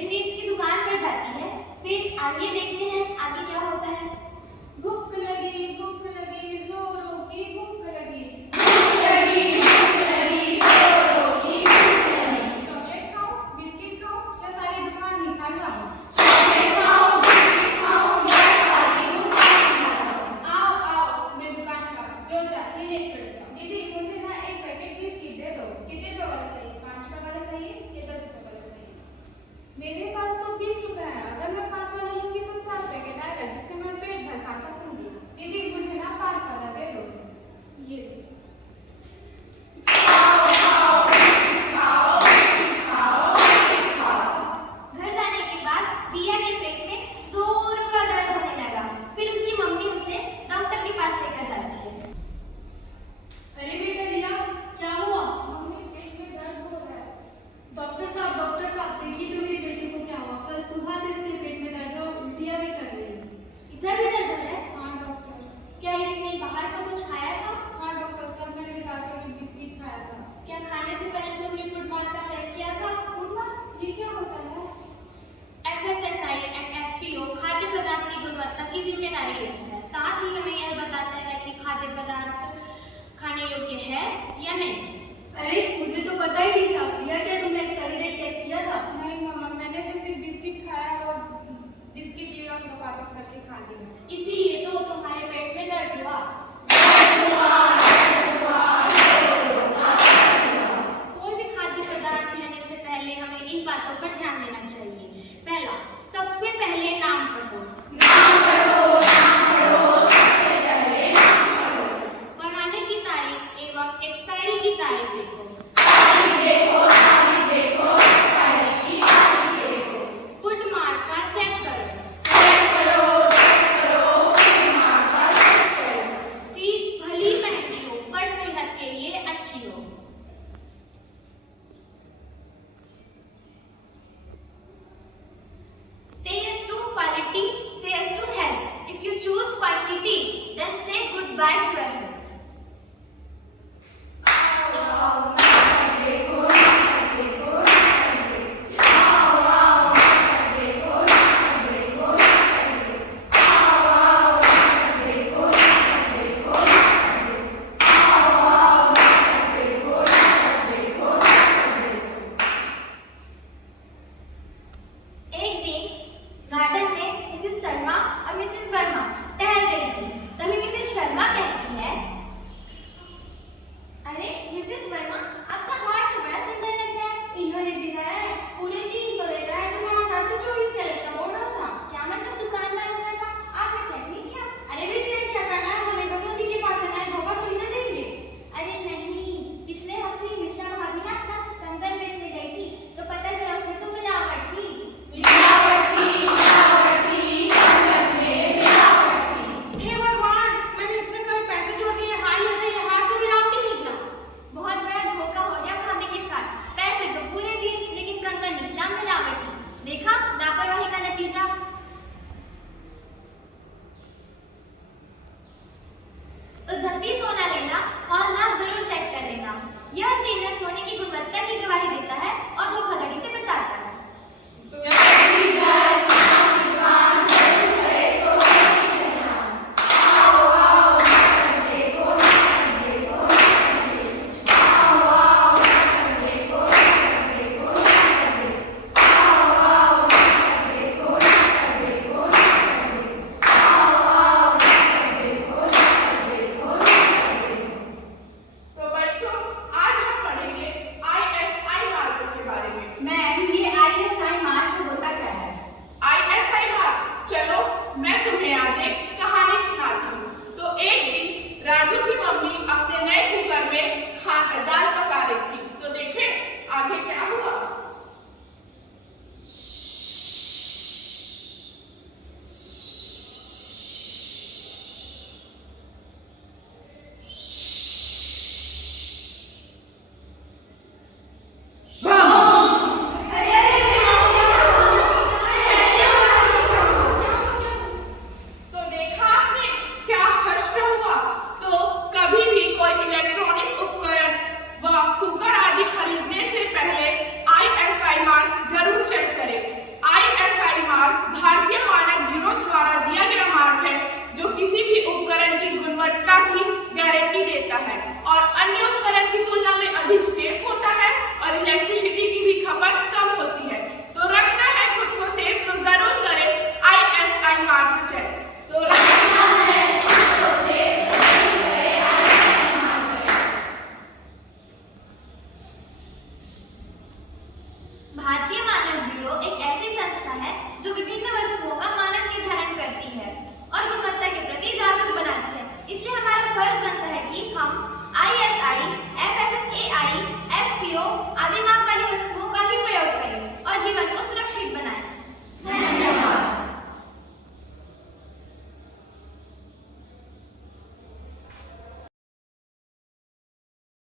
Readymades की दुकान पर जाती है। फिर आइए देखते हैं आगे क्या होता है। भूख लगी जोरों की भूख लगी। चॉकलेट खाओ, बिस्किट खाओ या सारी दुकान ही खा जाओ। आओ आओ मैं दुकान का जो चाहे लेकर जाओ। दीदी मुझे ना एक पैकेट बिस्किट दे दो। कितने रुपए वाला चाहिए? 5 रुपए वाला चाहिए या 10 रुपए वाला चाहिए? मेरे पास तो 20 रुपए है। अगर मैं 5 वाला लूंगी तो 4 पैकेट आएगा जिससे मैं पेट भर खा सकूंगी। दीदी मुझे ना 5 वाला दे दो। ये घर जाने के बाद रिया के पेट में जोर का दर्द होने लगा। फिर उसकी मम्मी उसे डॉक्टर के पास लेकर जाती है। अरे बेटा रिया, क्या हुआ? मम्मी पेट में दर्द हो रहा है। डॉक्टर साहब देखिए तो मेरी बेटी को क्या हुआ? कल सुबह से इसके पेट में दर्द है और उल्टियाँ भी कर रही है। इधर भी दर्द है? हाँ डॉक्टर। क्या इसने बाहर का कुछ खाया था? हाँ डॉक्टर, कल मैंने जाकर एक बिस्किट खाया था। क्या खाने से पहले तुमने फूड मार्क का चेक किया था? फूड मार्क ये क्या होता है? FSSAI एंड FPO खाद्य पदार्थ की गुणवत्ता की जिम्मेदारी लेता है। साथ ही हमें यह बताता है कि खाद्य पदार्थ खाने योग्य है या नहीं। अरे मुझे तो पता ही नहीं था। रिया, क्या तुमने एक्सपायरी डेट चेक किया था? नहीं मामा, मैंने तो सिर्फ बिस्किट खाया और बिस्किट लिया और वापस करके खा लिया। इसीलिए तो तुम्हारे पेट में दर्द हुआ। कोई भी खाद्य पदार्थ लेने से पहले हमें इन बातों पर ध्यान देना चाहिए। पहला, सबसे पहले नाम पढ़ो। बनाने की तारीख एवं एक्सपायरी की तारीख देखो। फूड मार्क का चेक करो। चीज भली महंगी हो पर सेहत के लिए अच्छी हो।